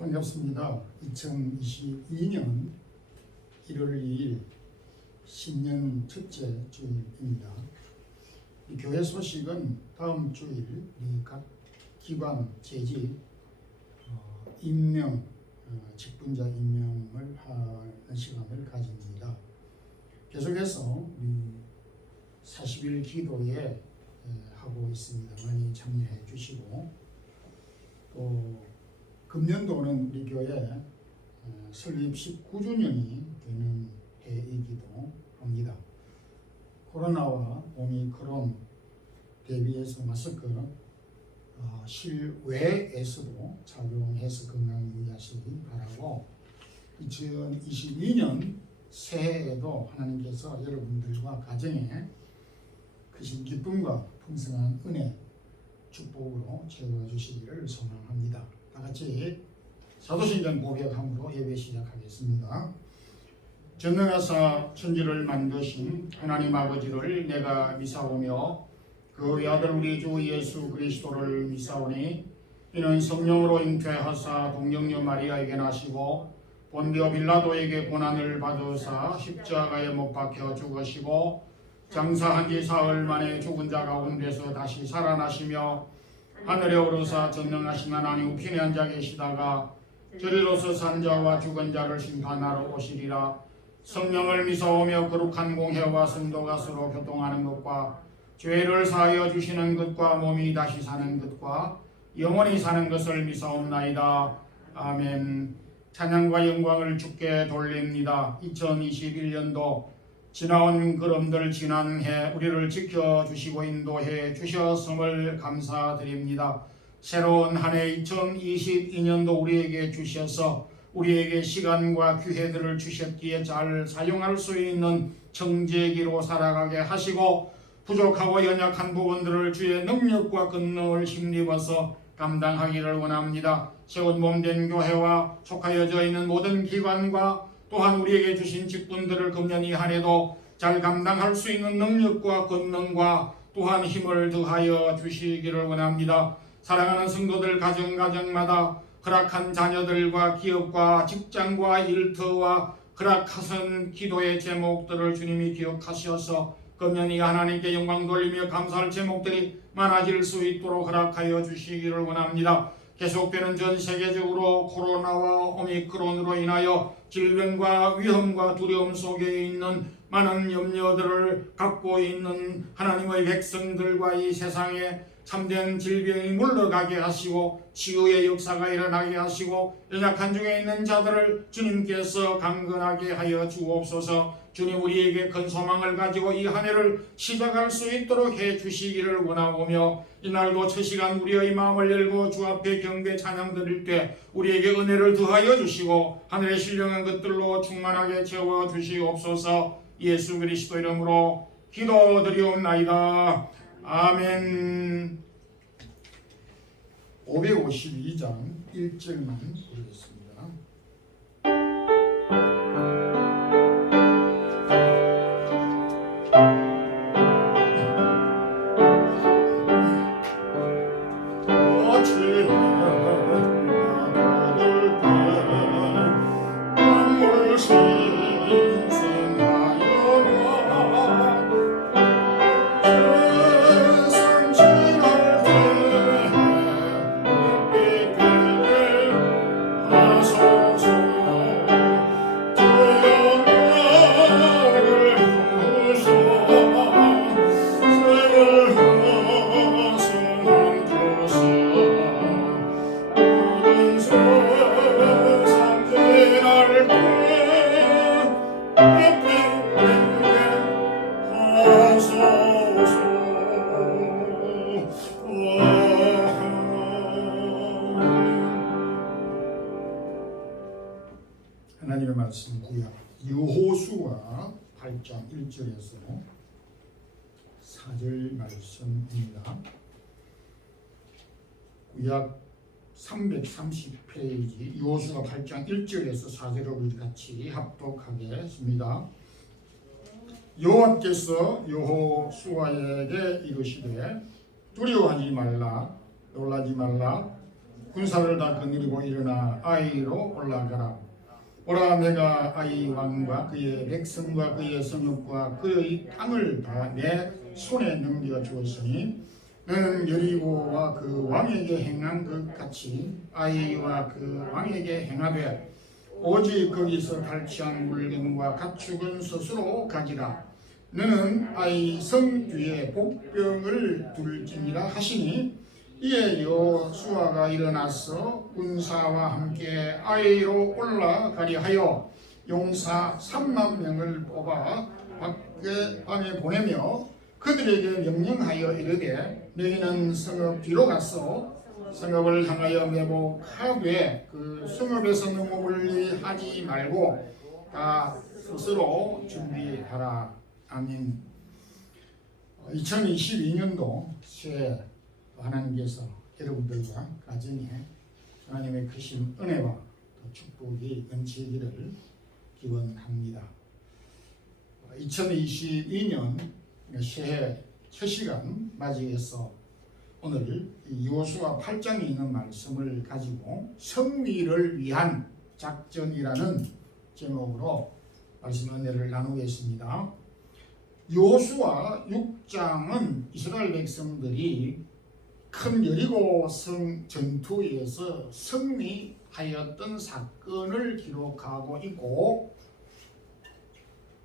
반갑습니다. 2022년 1월 2일 신년 첫째 주일입니다. 이 교회 소식은 다음 주일 우리 각 기관 재직 임명 직분자 임명을 하는 시간을 가집니다. 계속해서 우리 40일 기도에 하고 있습니다. 많이 참여해 주시고, 또 금년도는 우리 교회 설립 19주년이 되는 해이기도 합니다. 코로나와 오미크론 대비해서 마스크 실외에서도 착용해서 건강 유의하시기 바라고, 2022년 새해에도 하나님께서 여러분들과 가정에 크신 기쁨과 풍성한 은혜, 축복으로 채워주시기를 소망합니다. 다같이 사도신경 고백함으로 예배 시작하겠습니다. 전능하사 천지를 만드신 하나님 아버지를 내가 미사오며 그 외아들 우리 주 예수 그리스도를 미사오니, 이는 성령으로 잉태하사 동정녀 마리아에게 나시고 본디오 빌라도에게 고난을 받으사 십자가에 못 박혀 죽으시고 장사한 지 사흘 만에 죽은 자 가운데서 다시 살아나시며 하늘에 오르사 전능하신 하나님 우편에 앉아 계시다가 저리로서 산 자와 죽은 자를 심판하러 오시리라. 성령을 미사오며 거룩한 공회와 성도가 서로 교통하는 것과 죄를 사하여 주시는 것과 몸이 다시 사는 것과 영원히 사는 것을 미사옵나이다. 아멘. 찬양과 영광을 주께 돌립니다. 2021년도 지나온 걸음들 지난해 우리를 지켜주시고 인도해 주셨음을 감사드립니다. 새로운 한 해 2022년도 우리에게 주셔서 우리에게 시간과 기회들을 주셨기에 잘 사용할 수 있는 청재기로 살아가게 하시고, 부족하고 연약한 부분들을 주의 능력과 권능을 힘입어서 감당하기를 원합니다. 세운 몸된 교회와 속하여져 있는 모든 기관과 또한 우리에게 주신 직분들을 금년 이 한 해도 잘 감당할 수 있는 능력과 권능과 또한 힘을 더하여 주시기를 원합니다. 사랑하는 성도들 가정마다 허락한 자녀들과 기업과 직장과 일터와 허락하신 기도의 제목들을 주님이 기억하셔서 금년 이 하나님께 영광 돌리며 감사할 제목들이 많아질 수 있도록 허락하여 주시기를 원합니다. 계속되는 전 세계적으로 코로나와 오미크론으로 인하여 질병과 위험과 두려움 속에 있는 많은 염려들을 갖고 있는 하나님의 백성들과 이 세상에 참된 질병이 물러가게 하시고 치유의 역사가 일어나게 하시고 연약한 중에 있는 자들을 주님께서 강건하게 하여 주옵소서. 주님, 우리에게 큰 소망을 가지고 이 한 해를 시작할 수 있도록 해 주시기를 원하오며, 이날도 첫 시간 우리의 마음을 열고 주 앞에 경배 찬양 드릴 때 우리에게 은혜를 더하여 주시고 하늘의 신령한 것들로 충만하게 채워 주시옵소서. 예수 그리스도 이름으로 기도드리옵나이다. 아멘. 552장 1절만 부르겠습니다. 하나님의 말씀 구약 여호수아 8장 1절에서 4절 말씀입니다. 구약 330페이지 여호수아 8장 1절에서 4절을 같이 합독하겠습니다. 여호와께서 여호수아에게 이르시되 두려워하지 말라, 놀라지 말라. 군사를 다 거느리고 일어나 아이로 올라가라. 보라, 내가 아이 왕과 그의 백성과 그의 성읍과 그의 땅을 다 내 손에 넘겨 주었으니 너는 여리고와 그 왕에게 행한 것 같이 아이와 그 왕에게 행하되 오직 거기서 탈취한 물건과 가축은 스스로 가지라. 너는 아이 성 뒤에 복병을 둘지니라 하시니 이에 여호수아가 일어나서 군사와 함께 아이로 올라가려 하여 용사 3만 명을 뽑아 방에 보내며 그들에게 명령하여 이르되 너희는 성읍 뒤로 가서 성읍을 향하여 매복하되 그 성읍에서 너무 멀리 하지 말고 다 스스로 준비하라. 아멘. 2022년도 새해 하나님께서 여러분들과 가정에 하나님의 크신 은혜와 축복이 넘치기를 기원합니다. 2022년 새해 첫 시간 맞이해서 오늘 여호수아 8장에 있는 말씀을 가지고 승리를 위한 작전이라는 제목으로 말씀 은혜를 나누겠습니다. 여호수아 6장은 이스라엘 백성들이 큰 여리고 성 전투에서 승리하였던 사건을 기록하고 있고,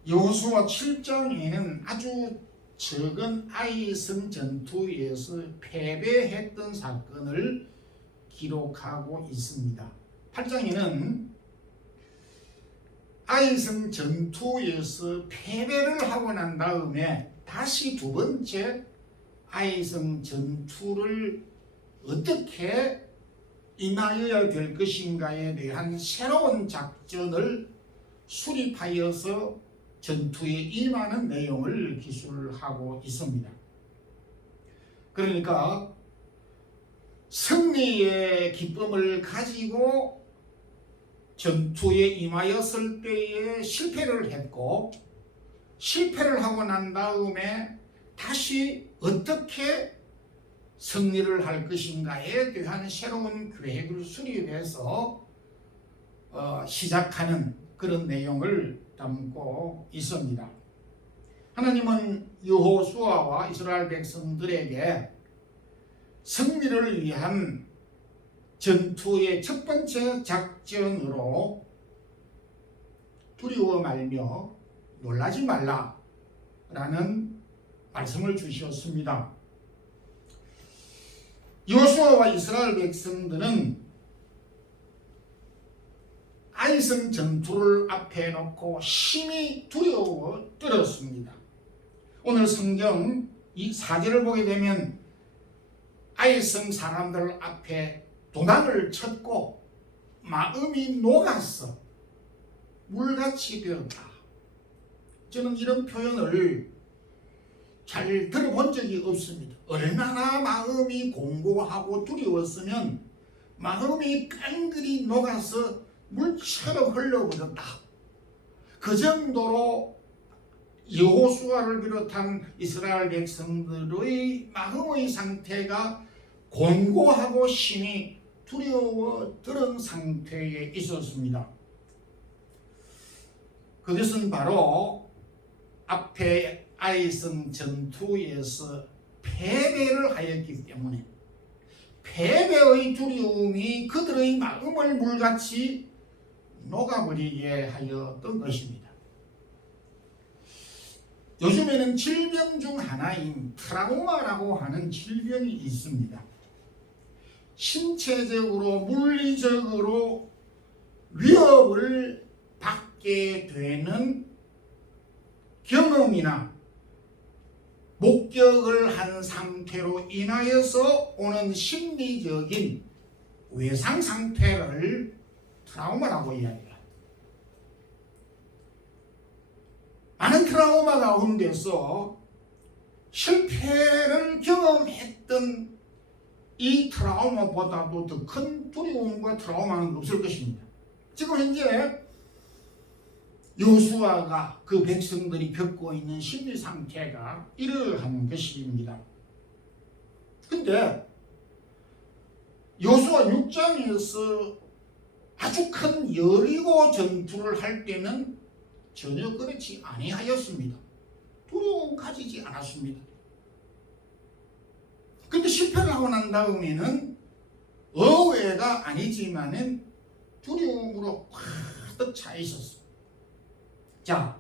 여호수아 7장에는 아주 적은 아이성 전투에서 패배했던 사건을 기록하고 있습니다. 8장에는 아이성 전투에서 패배를 하고 난 다음에 다시 두 번째 아이성 전투를 어떻게 임하여야 될 것인가에 대한 새로운 작전을 수립하여서 전투에 임하는 내용을 기술하고 있습니다. 그러니까 승리의 기쁨을 가지고 전투에 임하였을 때에 실패를 했고, 실패를 하고 난 다음에 다시 어떻게 승리를 할 것인가에 대한 새로운 계획을 수립해서 시작하는 그런 내용을 담고 있습니다. 하나님은 여호수아와 이스라엘 백성들에게 승리를 위한 전투의 첫 번째 작전으로 두려워 말며 놀라지 말라라는 말씀을 주셨습니다. 여호수아와 이스라엘 백성들은 아이성 전투를 앞에 놓고 심히 두려워 떨었습니다. 오늘 성경 이 4절을 보게 되면 아이성 사람들 앞에 도망을 쳤고 마음이 녹았어 물같이 되었다. 저는 이런 표현을 잘 들어본 적이 없습니다. 얼마나 마음이 공고하고 두려웠으면 마음이 깡그리 녹아서 물처럼 흘러버렸다. 그 정도로 여호수아를 비롯한 이스라엘 백성들의 마음의 상태가 공고하고 심히 두려워들은 상태에 있었습니다. 그것은 바로 앞에 아이성 전투에서 패배를 하였기 때문에 패배의 두려움이 그들의 마음을 물같이 녹아버리게 하였던 것입니다. 요즘에는 질병 중 하나인 트라우마라고 하는 질병이 있습니다. 신체적으로 물리적으로 위협을 받게 되는 경험이나 목격을 한 상태로 인하여서 오는 심리적인 외상 상태를 트라우마라고 이야기합니다. 많은 트라우마 가운데서 실패를 경험했던 이 트라우마보다도 더 큰 두려움과 트라우마는 없을 것입니다. 지금 현재 여호수아가 그 백성들이 겪고 있는 심리 상태가 이러한 것입니다. 근데 여호수아 6장에서 아주 큰 여리고 전투를 할 때는 전혀 그렇지 아니하였습니다. 두려움 가지지 않았습니다. 근데 실패를 하고 난 다음에는 어웨가 아니지만은 두려움으로 가득 차 있었어. 자,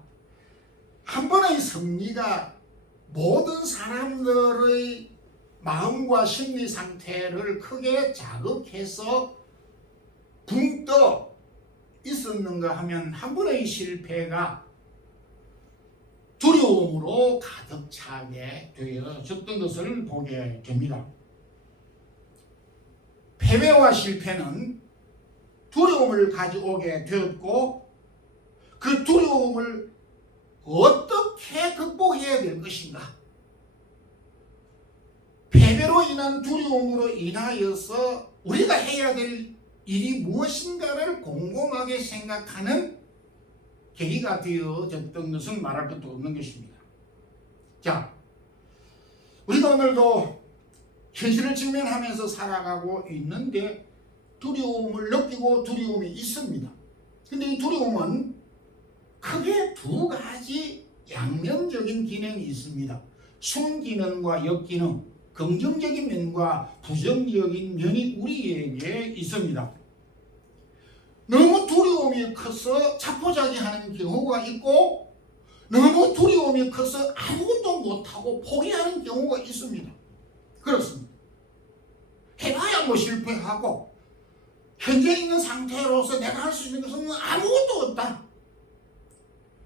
한 번의 승리가 모든 사람들의 마음과 심리 상태를 크게 자극해서 붕 떠 있었는가 하면 한 번의 실패가 두려움으로 가득 차게 되어졌던 것을 보게 됩니다. 패배와 실패는 두려움을 가져오게 되었고 그 두려움을 어떻게 극복해야 될 것인가? 패배로 인한 두려움으로 인하여서 우리가 해야 될 일이 무엇인가를 곰곰하게 생각하는 계기가 되어졌던 것은 말할 것도 없는 것입니다. 자, 우리가 오늘도 현실을 직면하면서 살아가고 있는데 두려움을 느끼고 두려움이 있습니다. 근데 이 두려움은 크게 두 가지 양면적인 기능이 있습니다. 순기능과 역기능, 긍정적인 면과 부정적인 면이 우리에게 있습니다. 너무 두려움이 커서 자포자기하는 경우가 있고 너무 두려움이 커서 아무것도 못하고 포기하는 경우가 있습니다. 그렇습니다. 해봐야 뭐 실패하고 현재 있는 상태로서 내가 할 수 있는 것은 아무것도 없다.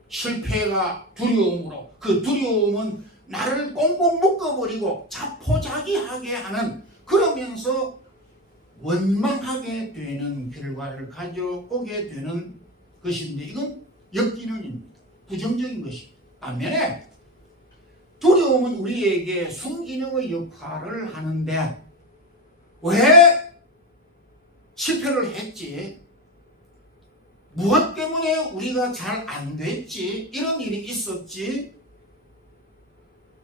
실패가 두려움으로 그 두려움은 나를 꽁꽁 묶어버리고 자포자기하게 하는 그러면서 원망하게 되는 결과를 가져오게 되는 것인데 이건 역기능입니다. 부정적인 것입니다. 반면에 두려움은 우리에게 순기능의 역할을 하는데 왜 실패를 했지? 무엇 때문에 우리가 잘 안 됐지? 이런 일이 있었지?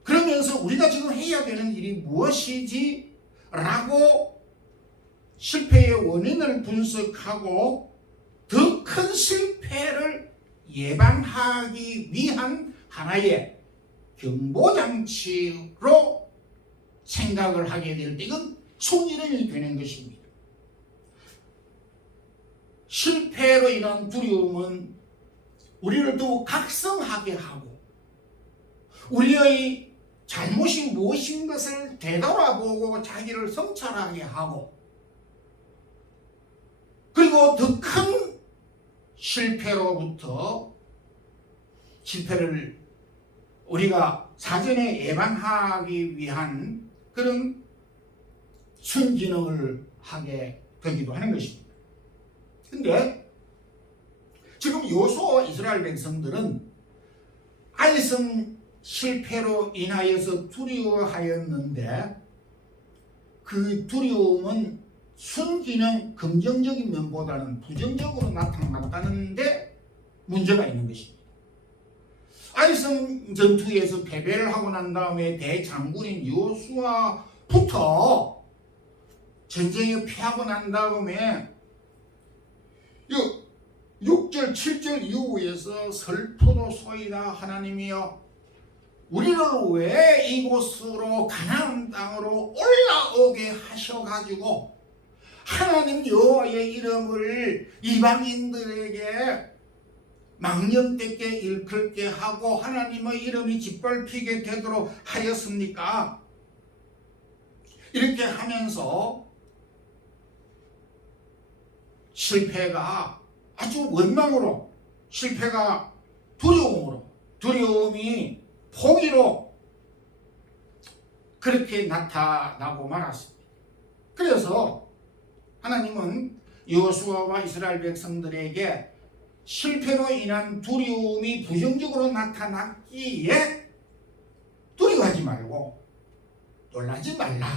그러면서 우리가 지금 해야 되는 일이 무엇이지? 라고 실패의 원인을 분석하고 더 큰 실패를 예방하기 위한 하나의 경보장치로 생각을 하게 될 때 이건 순기능이 되는 것입니다. 실패로 인한 두려움은 우리를 더욱 각성하게 하고 우리의 잘못이 무엇인 것을 되돌아보고 자기를 성찰하게 하고 그리고 더 큰 실패를 우리가 사전에 예방하기 위한 그런 순기능을 하게 되기도 하는 것입니다. 근데 지금 여호수아와 이스라엘 백성들은 아이성 실패로 인하여서 두려워하였는데 그 두려움은 순기능 긍정적인 면보다는 부정적으로 나타났다는데 문제가 있는 것입니다. 아이성 전투에서 패배를 하고 난 다음에 대장군인 여호수아부터 전쟁에 패하고 난 다음에 6절 7절 이후에서 설포도소이다 하나님이여 우리를 왜 이곳으로 가나안 땅으로 올라오게 하셔가지고 하나님 여호와의 이름을 이방인들에게 망령되게 일컬게 하고 하나님의 이름이 짓밟히게 되도록 하였습니까? 이렇게 하면서 실패가 아주 원망으로 실패가 두려움으로 두려움이 포기로 그렇게 나타나고 말았습니다. 그래서 하나님은 여호수아와 이스라엘 백성들에게 실패로 인한 두려움이 부정적으로 나타났기에 두려워하지 말고 놀라지 말라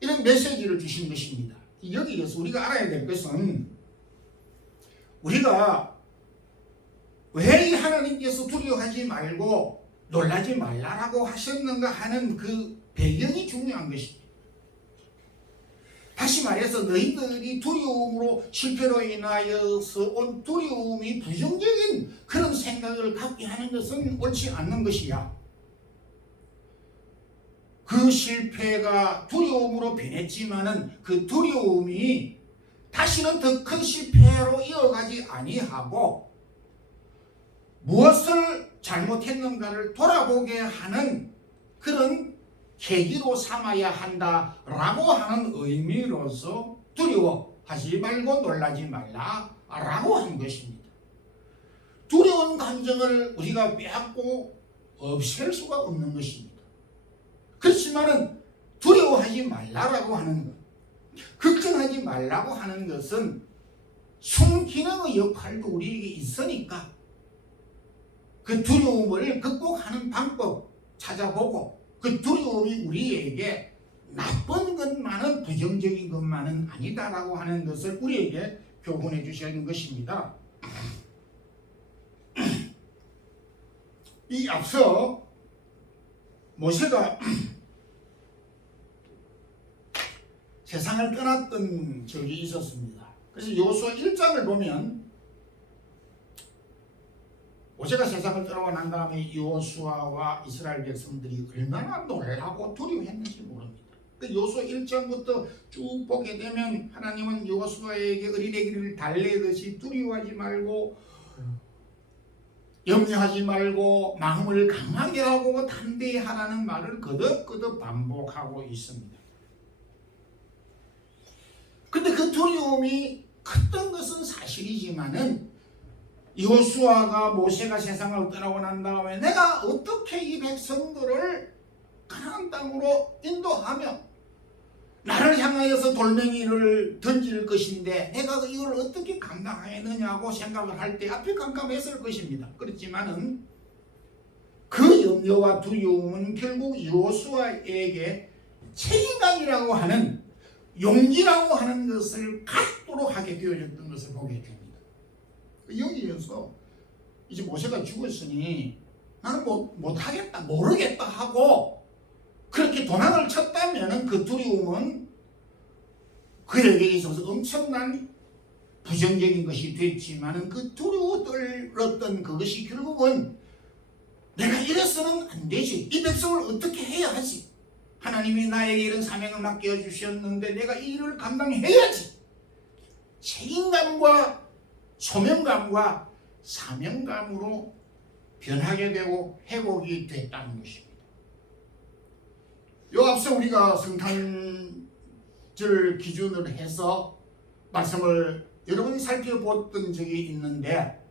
이런 메시지를 주신 것입니다. 여기에서 우리가 알아야 될 것은 우리가 왜 하나님께서 두려워하지 말고 놀라지 말라라고 하셨는가 하는 그 배경이 중요한 것입니다. 다시 말해서 너희들이 두려움으로 실패로 인하여서 온 두려움이 부정적인 그런 생각을 갖게 하는 것은 옳지 않는 것이야. 그 실패가 두려움으로 변했지만은 그 두려움이 다시는 더 큰 실패로 이어가지 아니하고 무엇을 잘못했는가를 돌아보게 하는 그런 계기로 삼아야 한다라고 하는 의미로서 두려워하지 말고 놀라지 말라라고 한 것입니다. 두려운 감정을 우리가 빼앗고 없앨 수가 없는 것입니다. 그렇지만은 두려워하지 말라라고 하는 것, 걱정하지 말라고 하는 것은 순기능의 역할도 우리에게 있으니까 그 두려움을 극복하는 방법 찾아보고 그 두려움이 우리에게 나쁜 것만은 부정적인 것만은 아니다라고 하는 것을 우리에게 교훈해 주시는 것입니다. 이 앞서 모세가 세상을 떠났던 적이 있었습니다. 그래서 여호수아 1장을 보면 모세가 세상을 떠나고 난 다음에 여호수아와 이스라엘 백성들이 얼마나 놀라고 두려워했는지 모릅니다. 여호수아 1장부터 쭉 보게 되면 하나님은 여호수아에게 어린애기를 달래듯이 두려워하지 말고 염려하지 말고 마음을 강하게 하고 담대히 하라는 말을 거듭거듭 반복하고 있습니다. 근데 그 두려움이 컸던 것은 사실이지만은 여호수아가 모세가 세상을 떠나고 난 다음에 내가 어떻게 이 백성들을 가나안 땅으로 인도하며 나를 향하여서 돌멩이를 던질 것인데 내가 이걸 어떻게 감당하느냐고 생각을 할 때 앞이 깜깜했을 것입니다. 그렇지만은 그 염려와 두려움은 결국 여호수아에게 책임감이라고 하는 용기라고 하는 것을 갖도록 하게 되어졌던 것을 보게 됩니다. 여기에서 이제 모세가 죽었으니 나는 못하겠다 모르겠다 하고 그렇게 도망을 쳤다면 그 두려움은 그에게 있어서 엄청난 부정적인 것이 됐지만 그 두려워 떨었던 그것이 결국은 내가 이래서는 안 되지, 이 백성을 어떻게 해야 하지, 하나님이 나에게 이런 사명을 맡겨주셨는데 내가 이 일을 감당해야지, 책임감과 소명감과 사명감으로 변하게 되고 회복이 됐다는 것입니다. 요 앞서 우리가 성탄절 기준으로 해서 말씀을 여러 번 살펴봤던 적이 있는데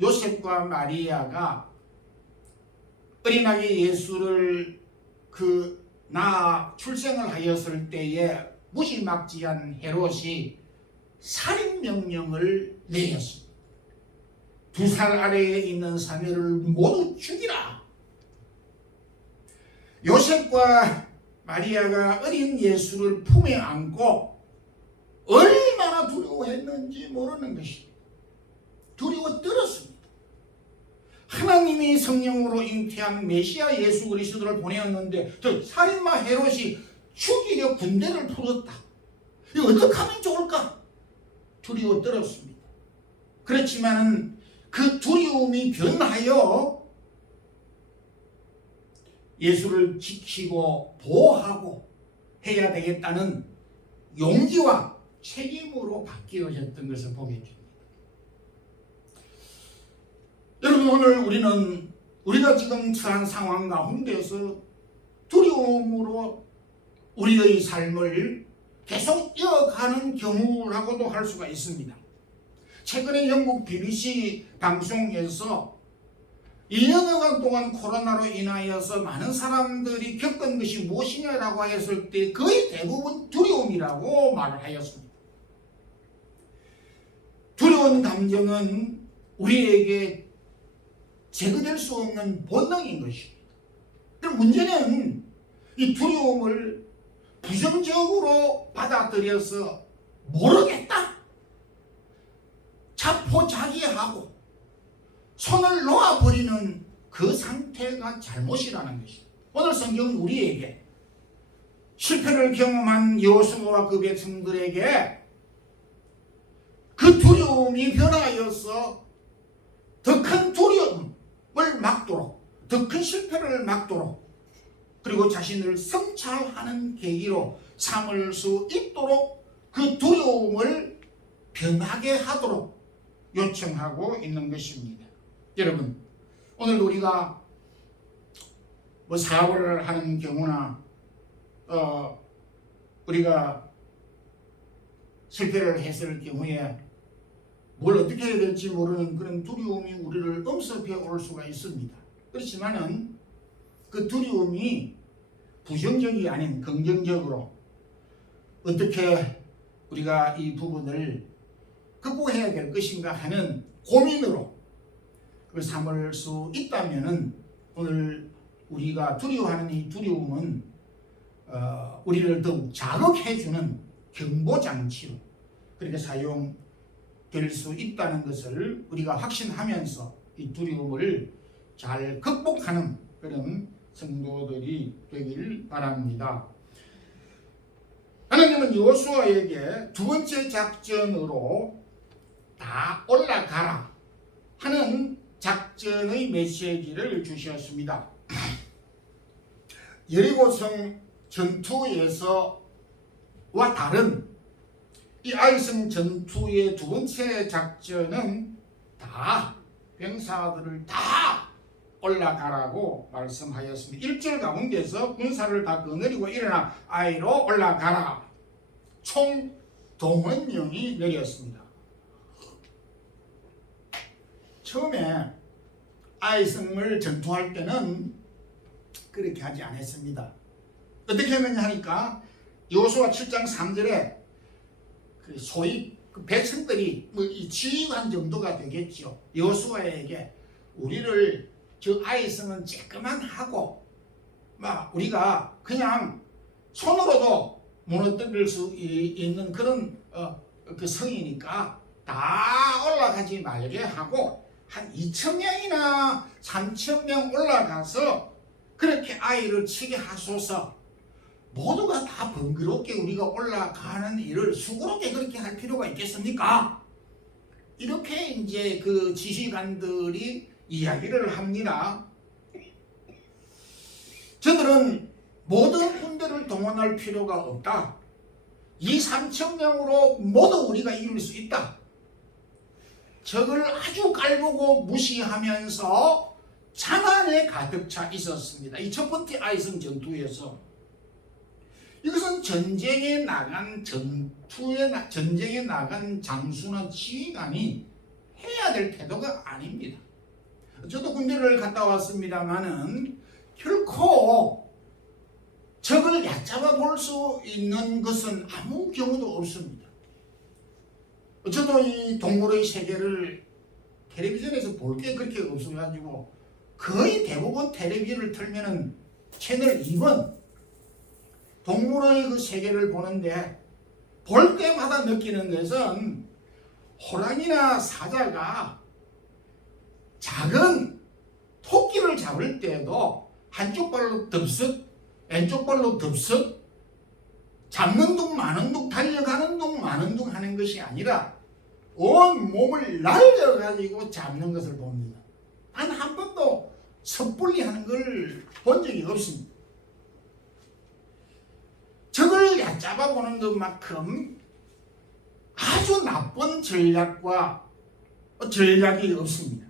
요셉과 마리아가 어린아기 예수를 출생을 하였을 때에 무지막지한 헤롯이 살인명령을 내렸습니다. 2살 아래에 있는 자녀를 모두 죽이라. 요셉과 마리아가 어린 예수를 품에 안고 얼마나 두려워했는지 모르는 것입니다. 두려워 떨었습니다. 하나님이 성령으로 잉태한 메시아 예수 그리스도를 보내었는데 저 살인마 헤롯이 죽이려 군대를 풀었다. 이거 어떻게 하면 좋을까? 두려워 떨었습니다. 그렇지만은 그 두려움이 변하여 예수를 지키고 보호하고 해야 되겠다는 용기와 책임으로 바뀌어졌던 것을 보게 됩니다. 여러분, 오늘 우리가 지금 처한 상황 가운데서 두려움으로 우리의 삶을 계속 이어가는 경우라고도 할 수가 있습니다. 최근에 영국 BBC 방송에서 2년여간 동안 코로나로 인하여서 많은 사람들이 겪은 것이 무엇이냐라고 했을 때 거의 대부분 두려움이라고 말을 하였습니다. 두려운 감정은 우리에게 제거될 수 없는 본능인 것입니다. 그런데 문제는 이 두려움을 부정적으로 받아들여서 모르겠다, 자포자기하고 손을 놓아버리는 그 상태가 잘못이라는 것입니다. 오늘 성경은 우리에게 실패를 경험한 여호수아와 그 백성들에게 그 두려움이 변화하여서 더 큰 두려움을 막도록, 더 큰 실패를 막도록, 그리고 자신을 성찰하는 계기로 삼을 수 있도록 그 두려움을 변하게 하도록 요청하고 있는 것입니다. 여러분, 오늘도 우리가 사업을 하는 경우나 우리가 실패를 했을 경우에 뭘 어떻게 해야 될지 모르는 그런 두려움이 우리를 엄습해 올 수가 있습니다. 그렇지만은 그 두려움이 부정적이 아닌 긍정적으로 어떻게 우리가 이 부분을 극복해야 될 것인가 하는 고민으로 그 삼을 수 있다면은 오늘 우리가 두려워하는 이 두려움은 우리를 더욱 자극해주는 경보장치로 그렇게 사용될 수 있다는 것을 우리가 확신하면서 이 두려움을 잘 극복하는 그런 성도들이 되길 바랍니다. 하나님은 여호수아에게 두 번째 작전으로 다 올라가라 하는 작전의 메시지를 주셨습니다. 여리고성 전투에서와 다른 이 아이성 전투의 두 번째 작전은 다 병사들을 다 올라가라고 말씀하였습니다. 1절 가운데서 군사를 다 거느리고 일어나 아이로 올라가라. 총 동원령이 내렸습니다. 처음에 아이성을 전투할 때는 그렇게 하지 않았습니다. 어떻게 했느냐 하니까 여호수아 7장 3절에 그 소위 그 백성들이 이 지휘관 정도가 되겠죠. 여호수아에게 우리를 저 아이성은 쬐끄만 하고 막 우리가 그냥 손으로도 무너뜨릴 수 있는 그런 그 성이니까 다 올라가지 말게 하고 한 2,000명이나 3,000명 올라가서 그렇게 아이를 치게 하소서. 모두가 다 번거롭게 우리가 올라가는 일을 수고롭게 그렇게 할 필요가 있겠습니까? 이렇게 이제 그 지휘관들이 이야기를 합니다. 저들은 모든 군대를 동원할 필요가 없다. 2,000~3,000명으로 모두 우리가 이길 수 있다. 적을 아주 깔보고 무시하면서 자만에 가득 차 있었습니다. 이 첫 번째 아이성 전투에서 이것은 전쟁에 나간 장수나 지휘관이 해야 될 태도가 아닙니다. 저도 군대를 갔다 왔습니다만은 결코 적을 얕잡아 볼 수 있는 것은 아무 경우도 없습니다. 저도 이 동물의 세계를 텔레비전에서 볼 게 그렇게 없어가지고 거의 대부분 텔레비전을 틀면은 채널 2번 동물의 그 세계를 보는데 볼 때마다 느끼는 것은 호랑이나 사자가 작은 토끼를 잡을 때도 한쪽 발로 덥석 왼쪽 발로 덥석 잡는 둥 마는 둥 달려가는 둥 마는 둥 하는 것이 아니라 온 몸을 날려가지고 잡는 것을 봅니다. 단 한 번도 섣불리 하는 걸 본 적이 없습니다. 적을 얕잡아 보는 것만큼 아주 나쁜 전략과 전략이 없습니다.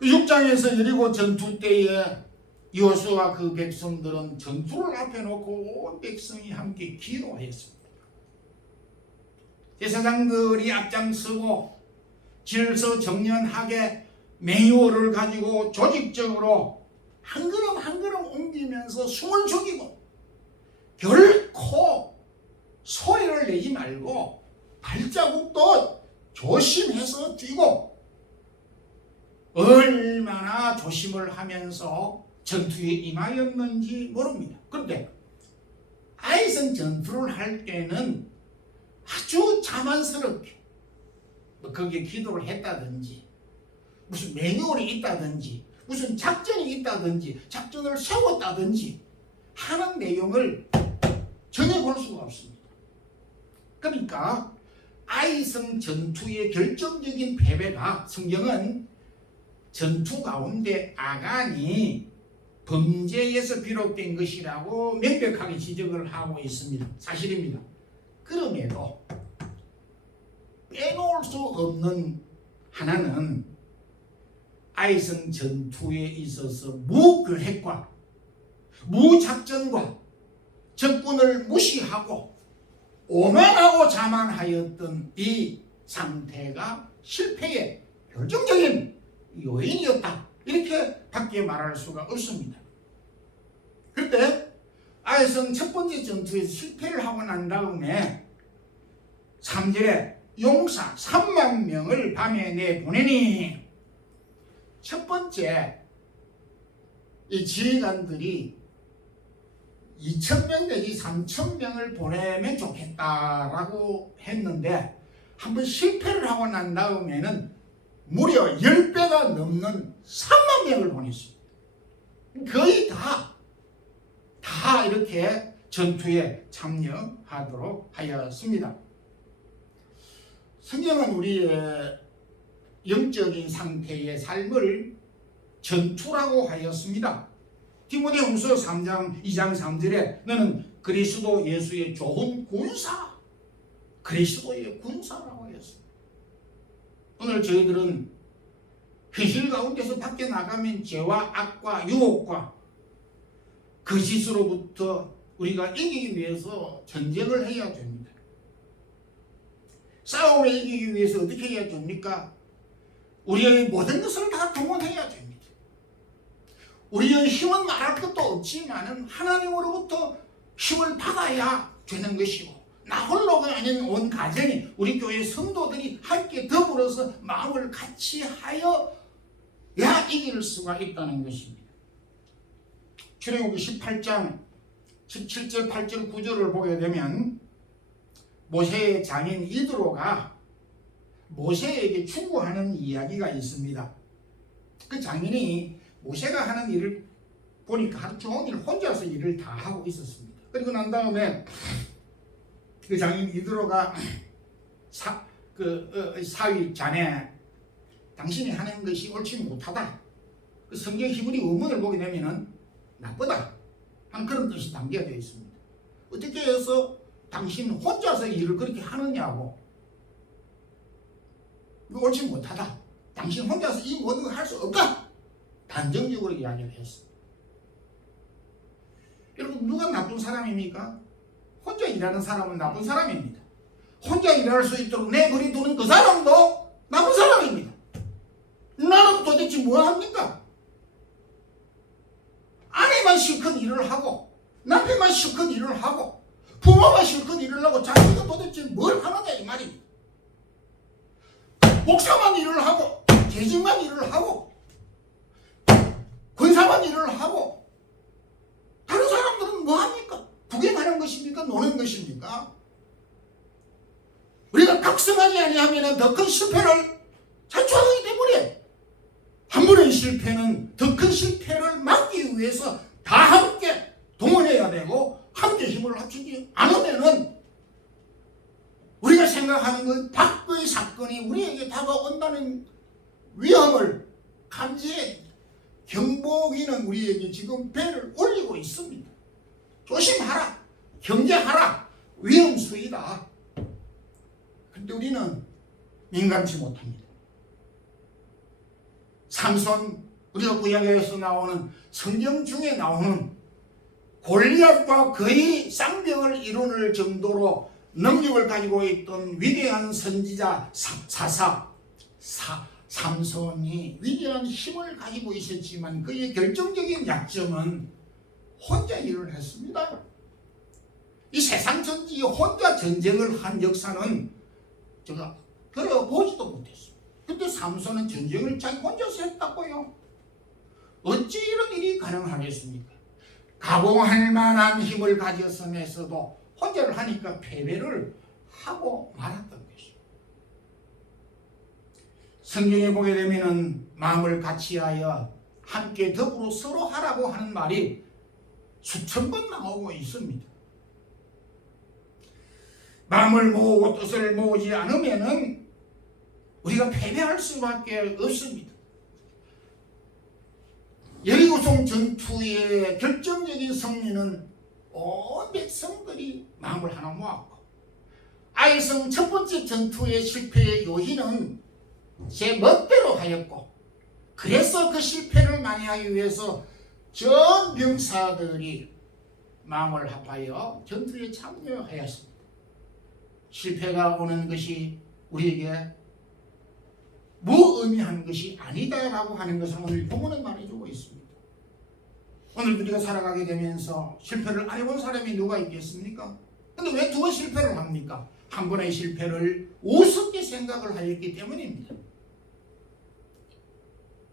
6장에서 여리고 전투 때에 여호수아와 그 백성들은 전투를 앞에 놓고 온 백성이 함께 기도했습니다. 제사장들이 앞장서고 질서 정연하게 매뉴얼을 가지고 조직적으로 한 걸음 한 걸음 옮기면서 숨을 죽이고 결코 소리를 내지 말고 발자국도 조심해서 뛰고 얼마나 조심을 하면서 전투에 임하였는지 모릅니다. 그런데 아이성 전투를 할 때는 아주 자만스럽게 거기에 기도를 했다든지 무슨 매뉴얼이 있다든지 무슨 작전이 있다든지 작전을 세웠다든지 하는 내용을 전혀 볼 수가 없습니다. 그러니까 아이성 전투의 결정적인 패배가 성경은 전투 가운데 아간이 범죄에서 비롯된 것이라고 명백하게 지적을 하고 있습니다. 사실입니다. 그럼에도 빼놓을 수 없는 하나는 아이성 전투에 있어서 무계획과 무작전과 적군을 무시하고 오만하고 자만하였던 이 상태가 실패의 결정적인 요인이었다. 이렇게 밖에 말할 수가 없습니다. 그런데 아이성 첫 번째 전투에서 실패를 하고 난 다음에 3절에 용사 3만 명을 밤에 내보내니 첫 번째 이 지휘관들이 2,000명 내지 3,000명을 보내면 좋겠다라고 했는데 한번 실패를 하고 난 다음에는 무려 10배가 넘는 3만 명을 보냈습니다. 거의 다 이렇게 전투에 참여하도록 하였습니다. 성경은 우리의 영적인 상태의 삶을 전투라고 하였습니다. 디모데후서 3장 2장 3절에 너는 그리스도 예수의 좋은 군사, 그리스도의 군사라고 했습니다. 오늘 저희들은 현실 가운데서 밖에 나가면 죄와 악과 유혹과 거짓으로부터 우리가 이기기 위해서 전쟁을 해야 됩니다. 싸움을 이기기 위해서 어떻게 해야 됩니까? 우리의 모든 것을 다 동원해야 됩니다. 우리의 힘은 말할 것도 없지만 하나님으로부터 힘을 받아야 되는 것이고 나 홀로가 아닌 온 가정이 우리 교회 성도들이 함께 더불어서 마음을 같이 하여야 이길 수가 있다는 것입니다. 출애굽기 18장 17절 8절 9절을 보게 되면 모세의 장인 이드로가 모세에게 충고하는 이야기가 있습니다. 그 장인이 모세가 하는 일을 보니까 하루 종일 혼자서 일을 다 하고 있었습니다. 그리고 난 다음에 그 장인 이드로가 사위 자네 당신이 하는 것이 옳지 못하다. 그 성경 히브리 원문을 보게 되면은 나쁘다 하는 그런 뜻이 담겨져 있습니다. 어떻게 해서 당신 혼자서 일을 그렇게 하느냐고. 이거 옳지 못하다. 당신 혼자서 이 모든 걸 할 수 없다. 단정적으로 이야기를 했습니다. 여러분 누가 나쁜 사람입니까? 혼자 일하는 사람은 나쁜 사람입니다. 혼자 일할 수 있도록 내버려 두는 그 사람도 나쁜 사람입니다. 나는 도대체 뭐 합니까? 아내만 실컷 일을 하고 남편만 실컷 일을 하고 부모만 실컷 일을 하고 자식은 도대체 뭘 하느냐 이 말입니다. 목사만 일을 하고 재직만 일을 하고 권사만 일을 하고 다른 사람들은 뭐 합니까? 구경하는 것입니까? 노는 것입니까? 우리가 각성하지 아니하면 더 큰 실패를 자초하기 때문에 한 번의 실패는 더 큰 실패를 막기 위해서 다 함께 동원해야 되고 함께 힘을 합치지 않으면은 우리가 생각하는 그 밖의 사건이 우리에게 다가온다는 위험을 감지해야 됩니다. 경보기는 우리에게 지금 배를 올리고 있습니다. 조심하라. 경계하라. 위험수위다. 근데 우리는 민감치 못합니다. 삼손, 우리가 구약에서 나오는 성경 중에 나오는 골리앗과 거의 쌍벽을 이루는 정도로 능력을 가지고 있던 위대한 선지자 삼손이 위대한 힘을 가지고 있었지만 그의 결정적인 약점은 혼자 일을 했습니다. 이 세상 전체에 혼자 전쟁을 한 역사는 제가 들어보지도 못했습니다. 근데 삼손은 전쟁을 자기 혼자서 했다고요. 어찌 이런 일이 가능하겠습니까? 가공할 만한 힘을 가졌으면서도 혼자를 하니까 패배를 하고 말았던 것입니다. 성경에 보게 되면은 마음을 같이하여 함께 더불어 서로 하라고 하는 말이 수천 번 나오고 있습니다. 마음을 모으고 뜻을 모으지 않으면은 우리가 패배할 수밖에 없습니다. 여리고성 전투의 결정적인 승리는 온 백성들이 마음을 하나 모았고, 아이성 첫 번째 전투의 실패의 요인은 제 멋대로 하였고, 그래서 그 실패를 만회하기 위해서 전 병사들이 마음을 합하여 전투에 참여하였습니다. 실패가 오는 것이 우리에게 무의미한 것이 아니다라고 하는 것을 오늘 본문은 말해주고 있습니다. 오늘 우리가 살아가게 되면서 실패를 안 해본 사람이 누가 있겠습니까? 근데 왜 두 번 실패를 합니까? 한 번의 실패를 우습게 생각을 하였기 때문입니다.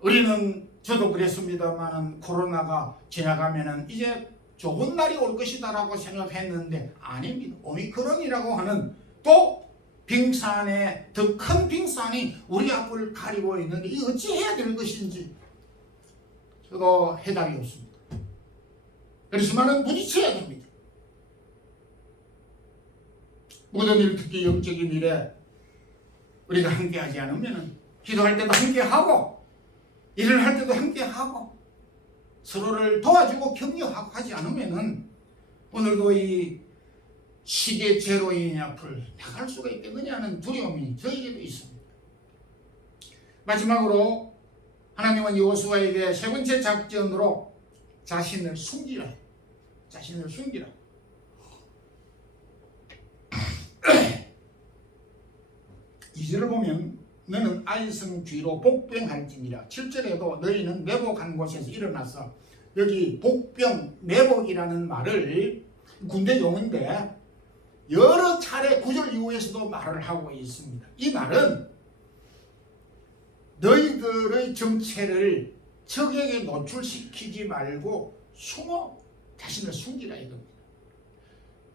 우리는, 저도 그랬습니다만은, 코로나가 지나가면은 이제 좋은 날이 올 것이다라고 생각했는데 아닙니다. 오미크론이라고 하는 또 빙산에, 더 큰 빙산이 우리 앞을 가리고 있는데 이 어찌 해야 될 것인지 저도 해답이 없습니다. 그렇지만은 부딪혀야 됩니다. 모든 일, 특히 영적인 일에 우리가 함께하지 않으면은, 기도할 때도 함께하고 일을 할 때도 함께하고 서로를 도와주고 격려하고 하지 않으면은 오늘도 이 시계 제로인 앞을 나갈 수가 있겠느냐는 두려움이 저에게도 있습니다. 마지막으로 하나님은 여호수아에게 세 번째 작전으로 자신을 숨기라. 자신을 숨기라. 이절을 보면 너는 아이성 뒤로 복병할지니라. 7절에도 너희는 매복한 곳에서 일어나서, 여기 복병, 매복이라는 말을 군대 용어인데 여러 차례 9절 이후에서도 말을 하고 있습니다. 이 말은 너희들의 정체를 적에게 노출시키지 말고 숨어 자신을 숨기라 이겁니다.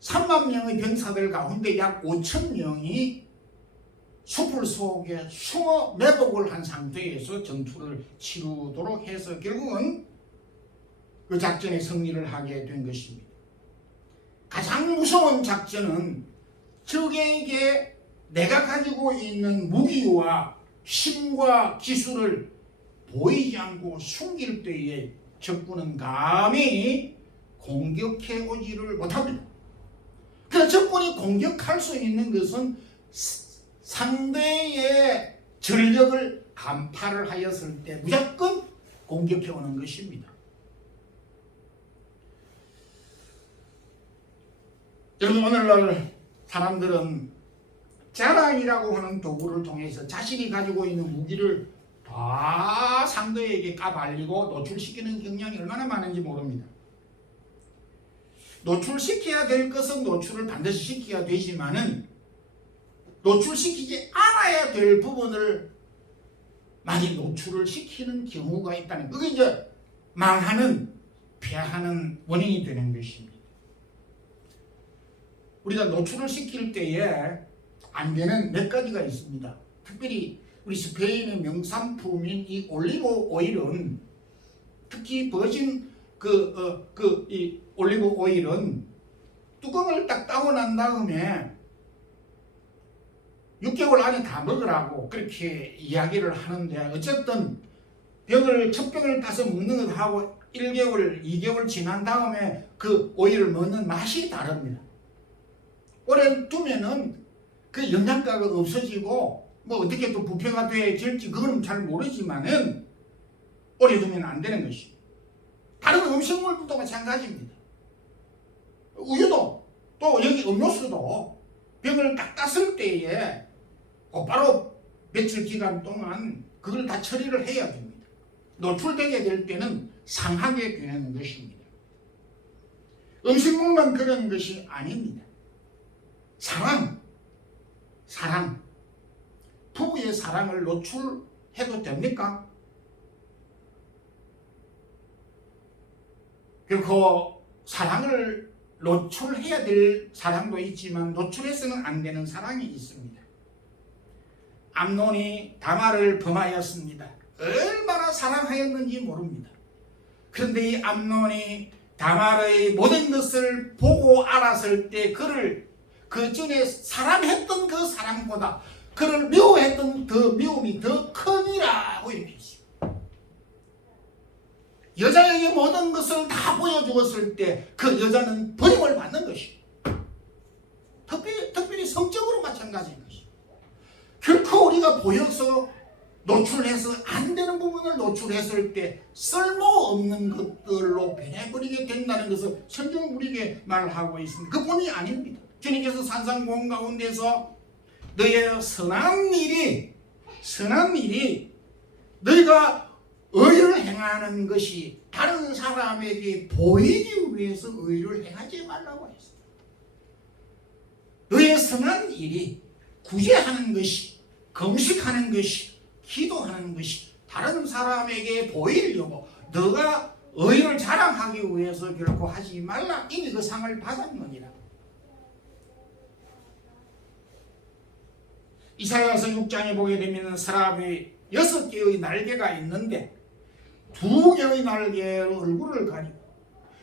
3만 명의 병사들 가운데 약 5천 명이 숲을 속에 숨어 매복을 한 상태에서 전투를 치르도록 해서 결국은 그 작전의 승리를 하게 된 것입니다. 가장 무서운 작전은 적에게 내가 가지고 있는 무기와 힘과 기술을 보이지 않고 숨길 때에 적군은 감히 공격해 오지를 못합니다. 그래서 적군이 공격할 수 있는 것은 상대의 전력을 간파를 하였을 때 무조건 공격해 오는 것입니다. 여러분, 오늘날 사람들은 자랑이라고 하는 도구를 통해서 자신이 가지고 있는 무기를 다 상대에게 까발리고 노출시키는 경향이 얼마나 많은지 모릅니다. 노출시켜야 될 것은 노출을 반드시 시켜야 되지만은 노출시키지 않아야 될 부분을 많이 노출을 시키는 경우가 있다는, 그게 이제 망하는, 패하는 원인이 되는 것입니다. 우리가 노출을 시킬 때에 안 되는 몇 가지가 있습니다. 특별히 우리 스페인의 명산품인 이 올리브 오일은, 특히 버진 이 올리브 오일은 뚜껑을 딱 따고 난 다음에 6개월 안에 다 먹으라고 그렇게 이야기를 하는데, 어쨌든 첫 병을 따서 먹는 것하고 1개월, 2개월 지난 다음에 그 오일을 먹는 맛이 다릅니다. 오래 두면은 그 영양가가 없어지고 뭐 어떻게 또 부패가 될지 그건 잘 모르지만은 오래 두면 안 되는 것이. 다른 음식물도 마찬가지입니다. 우유도, 또 여기 음료수도 병을 딱 땄을 때에 곧바로 며칠 기간 동안 그걸 다 처리를 해야 됩니다. 노출되게 될 때는 상하게 되는 것입니다. 음식물만 그런 것이 아닙니다. 사랑, 부부의 사랑을 노출해도 됩니까? 그리고 사랑을 노출해야 될 사랑도 있지만 노출해서는 안 되는 사랑이 있습니다. 암논이 다말을 범하였습니다. 얼마나 사랑하였는지 모릅니다. 그런데 이 암논이 다말의 모든 것을 보고 알았을 때 그를 그 전에 사랑했던 그 사랑보다 그를 미워했던 그 미움이 더 크니라고 얘기했어요. 여자에게 모든 것을 다 보여주었을 때 그 여자는 버림을 받는 것이에요. 특별히 성적으로 마찬가지인 것이에요. 결코 우리가 보여서 노출해서 안 되는 부분을 노출했을 때 쓸모없는 것들로 변해버리게 된다는 것을 성경은 우리에게 말하고 있습니다. 그뿐이 아닙니다. 주님께서 산상고음 가운데서 너의 선한 일이 너희가 의를 행하는 것이 다른 사람에게 보이기 위해서 의를 행하지 말라고 했습니다. 너의 선한 일이 구제하는 것이, 금식하는 것이, 기도하는 것이 다른 사람에게 보이려고 너가 의를 자랑하기 위해서 결코 하지 말라. 이미 그 상을 받았느니라. 이사야서 6장에 보게 되면 사람이 6개의 날개가 있는데 2개의 날개로 얼굴을 가리고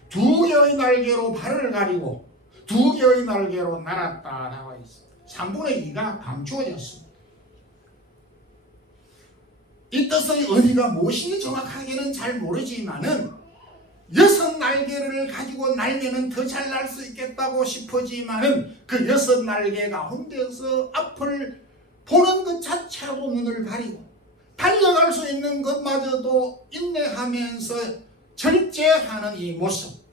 2개의 날개로 발을 가리고 2개의 날개로 날았다라고 했습니다. 3분의 2가 감추어졌습니다. 이 뜻의 의미가 무엇인지 정확하게는 잘 모르지만은 6 날개를 가지고 날개는 더 잘 날 수 있겠다고 싶어지만은 그 6 날개 가운데서 앞을 보는 것 자체로 눈을 가리고 달려갈 수 있는 것마저도 인내하면서 절제하는 이 모습.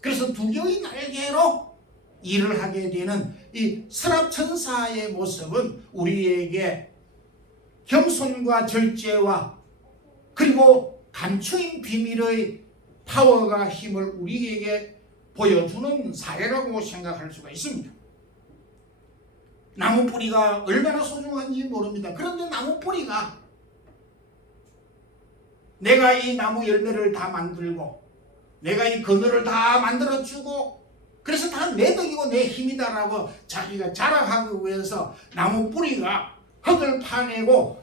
그래서 2개의 날개로 일을 하게 되는 이 서랍천사의 모습은 우리에게 겸손과 절제와 그리고 감추인 비밀의 파워가 힘을 우리에게 보여주는 사례라고 생각할 수가 있습니다. 나무 뿌리가 얼마나 소중한지 모릅니다. 그런데 나무 뿌리가 내가 이 나무 열매를 다 만들고 내가 이 그늘을 다 만들어주고 그래서 다 내 덕이고 내 힘이다라고 자기가 자랑하기 위해서 나무 뿌리가 흙을 파내고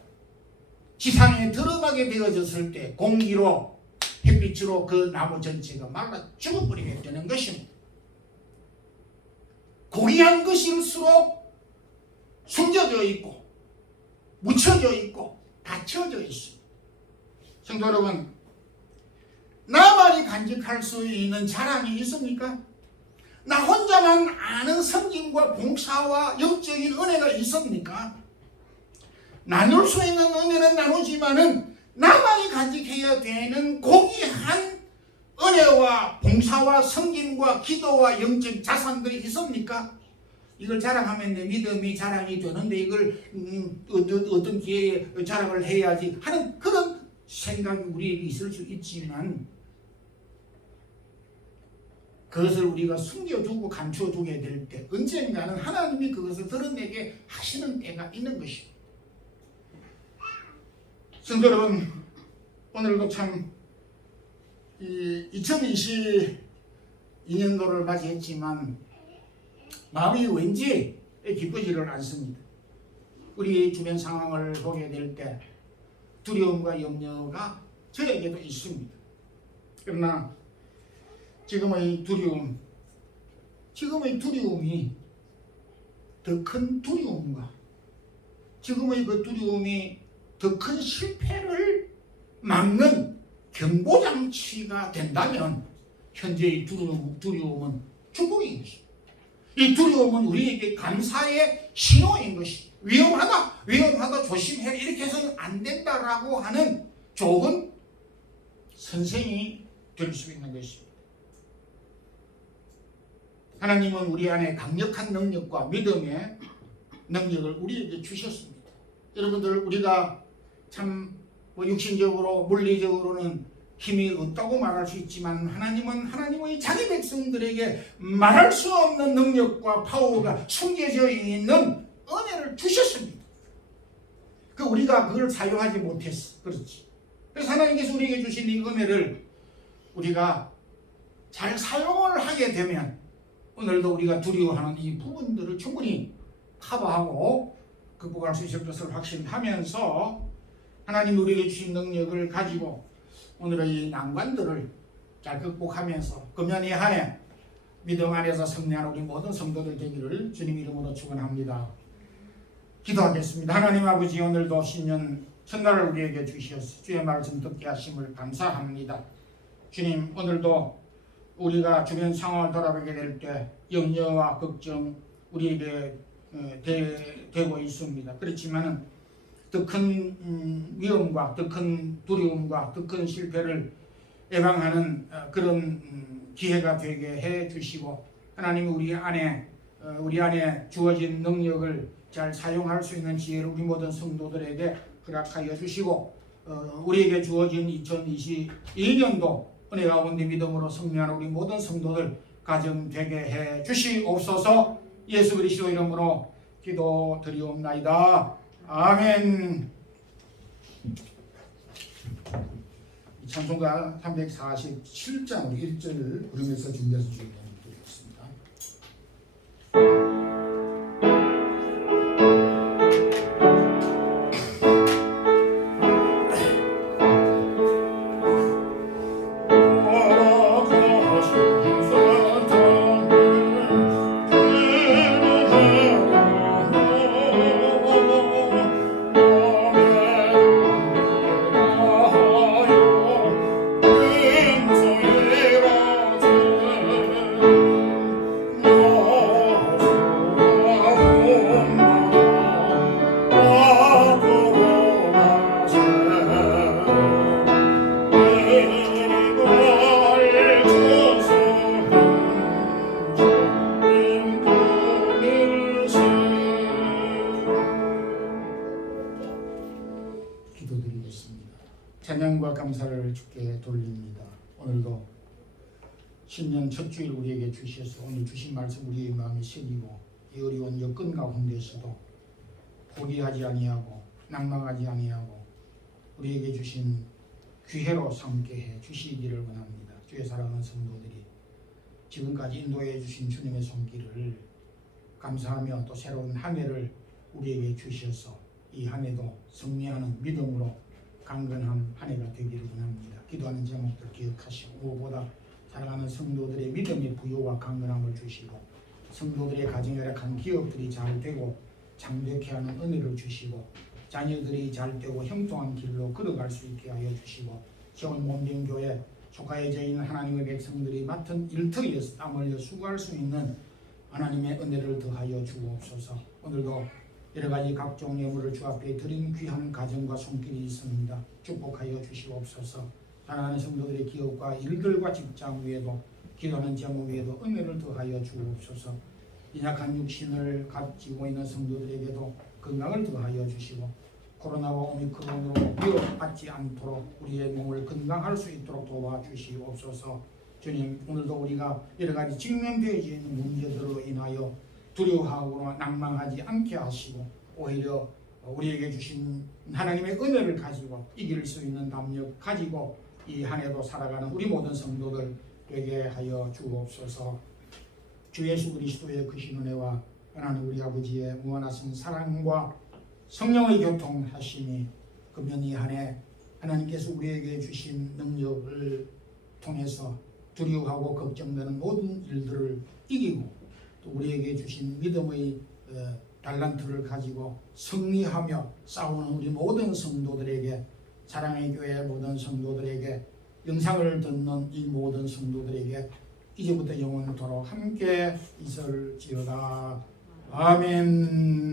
지상에 들어가게 되어졌을 때 공기로 햇빛으로 그 나무 전체가 말라 죽어버리게 되는 것입니다. 고귀한 것일수록 숨겨져 있고 묻혀져 있고 닫혀져 있습니다. 성도 여러분, 나만이 간직할 수 있는 자랑이 있습니까? 나 혼자만 아는 섬김과 봉사와 영적인 은혜가 있습니까? 나눌 수 있는 은혜는 나누지만은 나만이 간직해야 되는 고귀한 은혜와 봉사와 섬김과 기도와 영적 자산들이 있습니까? 이걸 자랑하면 내 믿음이 자랑이 되는데 이걸 어떤 기회에 자랑을 해야지 하는 그런 생각이 우리에게 있을 수 있지만 그것을 우리가 숨겨두고 감춰두게 될 때 언젠가는 하나님이 그것을 드러내게 하시는 때가 있는 것입니다. 성도 여러분, 오늘도 참 2022년도를 맞이했지만 마음이 왠지 기쁘지를 않습니다. 우리 주변 상황을 보게 될 때 두려움과 염려가 저에게도 있습니다. 그러나 지금의 두려움이 더 큰 두려움과 지금의 그 두려움이 더 큰 실패를 막는 경보장치가 된다면 현재의 두려움은 축복인 것입니다. 이 두려움은 우리에게 감사의 신호인 것입니다. 위험하다, 조심해, 이렇게 해서는 안 된다라고 하는 좋은 선생이 될 수 있는 것입니다. 하나님은 우리 안에 강력한 능력과 믿음의 능력을 우리에게 주셨습니다. 여러분들, 우리가 참 육신적으로 물리적으로는 힘이 없다고 말할 수 있지만 하나님은 하나님의 자기 백성들에게 말할 수 없는 능력과 파워가 숨겨져 있는 은혜를 주셨습니다. 우리가 그걸 사용하지 못했어. 그렇지. 그래서 하나님께서 우리에게 주신 이 은혜를 우리가 잘 사용을 하게 되면 오늘도 우리가 두려워하는 이 부분들을 충분히 커버하고 극복할 수 있을 것을 확신하면서 하나님 우리에게 주신 능력을 가지고 오늘의 이 난관들을 잘 극복하면서 금년 이 한 해 믿음 안에서 승리하는 우리 모든 성도들 되기를 주님 이름으로 축원합니다. 기도하겠습니다. 하나님 아버지, 오늘도 신년 첫날을 우리에게 주시어서 주의 말씀 듣게 하심을 감사합니다. 주님, 오늘도 우리가 주변 상황을 돌아보게 될 때 염려와 걱정 우리에게 되고 있습니다. 그렇지만은 더 큰 위험과 더 큰 두려움과 더 큰 실패를 예방하는 그런 기회가 되게 해 주시고, 하나님 우리 안에 주어진 능력을 잘 사용할 수 있는 지혜를 우리 모든 성도들에게 허락하여 주시고, 우리에게 주어진 2022년도 은혜 가운데 믿음으로 승리하는 우리 모든 성도들 가정 되게 해 주시옵소서. 예수 그리스도 이름으로 기도드리옵나이다. 아멘. 찬송가 347장 1절을 부르면서 준비해서 드리겠습니다. 찬양과 감사를 주께 돌립니다. 오늘도 신년 첫 주일 우리에게 주셔서 오늘 주신 말씀 우리의 마음에 새기고, 이 어려운 여건 가운데서도 포기하지 아니하고 낭망하지 아니하고 우리에게 주신 기회로 삼게 해 주시기를 원합니다. 주의 사랑하는 성도들이 지금까지 인도해 주신 주님의 손길을 감사하며 또 새로운 한 해를 우리에게 주셔서 이 한 해도 승리하는 믿음으로 강건한 한 해가 되기를 원합니다. 기도하는 제목들 기억하시고, 무엇보다 사랑하는 성도들의 믿음의 부요와 강건함을 주시고, 성도들의 가정에 열악한 기업들이 잘 되고 장대케 하는 은혜를 주시고, 자녀들이 잘 되고 형통한 길로 걸어갈 수 있게 하여 주시고, 시온 몸병교회 속하여져 있는 하나님의 백성들이 맡은 일터에서 땀 흘려 수고할 수 있는 하나님의 은혜를 더하여 주옵소서. 오늘도 여러가지 각종 예물을 주 앞에 드린 귀한 가정과 손길이 있습니다. 축복하여 주시옵소서. 사랑하는 성도들의 기업과 일들과 직장 위에도, 기도하는 제목 위에도 은혜를 더하여 주옵소서. 연약한 육신을 가지고 있는 성도들에게도 건강을 더하여 주시고, 코로나와 오미크론으로 위협받지 않도록 우리의 몸을 건강할 수 있도록 도와주시옵소서. 주님, 오늘도 우리가 여러가지 직면되어 있는 문제들로 인하여 두려워하거나 낭망하지 않게 하시고, 오히려 우리에게 주신 하나님의 은혜를 가지고 이길 수 있는 담력 가지고 이 한 해도 살아가는 우리 모든 성도들 되게 하여 주옵소서. 주 예수 그리스도의 크신 은혜와 하나님 우리 아버지의 무한하신 사랑과 성령의 교통하심이 금년 이 한 해 하나님께서 우리에게 주신 능력을 통해서 두려워하고 걱정되는 모든 일들을 이기고, 또 우리에게 주신 믿음의 달란트를 가지고 승리하며 싸우는 우리 모든 성도들에게, 사랑의 교회 모든 성도들에게, 영상을 듣는 이 모든 성도들에게 이제부터 영원토록 함께 있을지어다. 아멘.